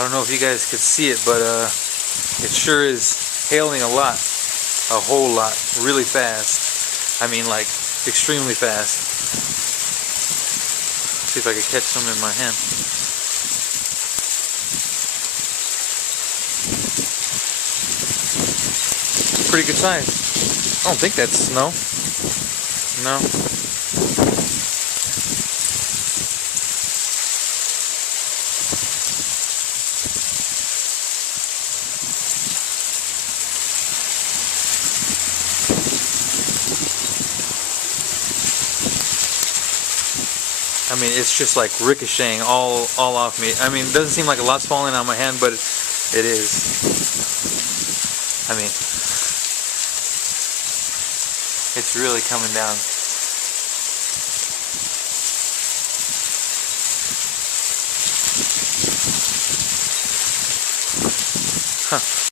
I don't know if you guys could see it, but it sure is hailing a lot. A whole lot. Really fast. I mean, like, extremely fast. See if I can catch some in my hand. Pretty good size. I don't think that's snow. No. I mean, it's just like ricocheting all off me. I mean, it doesn't seem like a lot's falling on my hand, but it is. I mean, it's really coming down. Huh.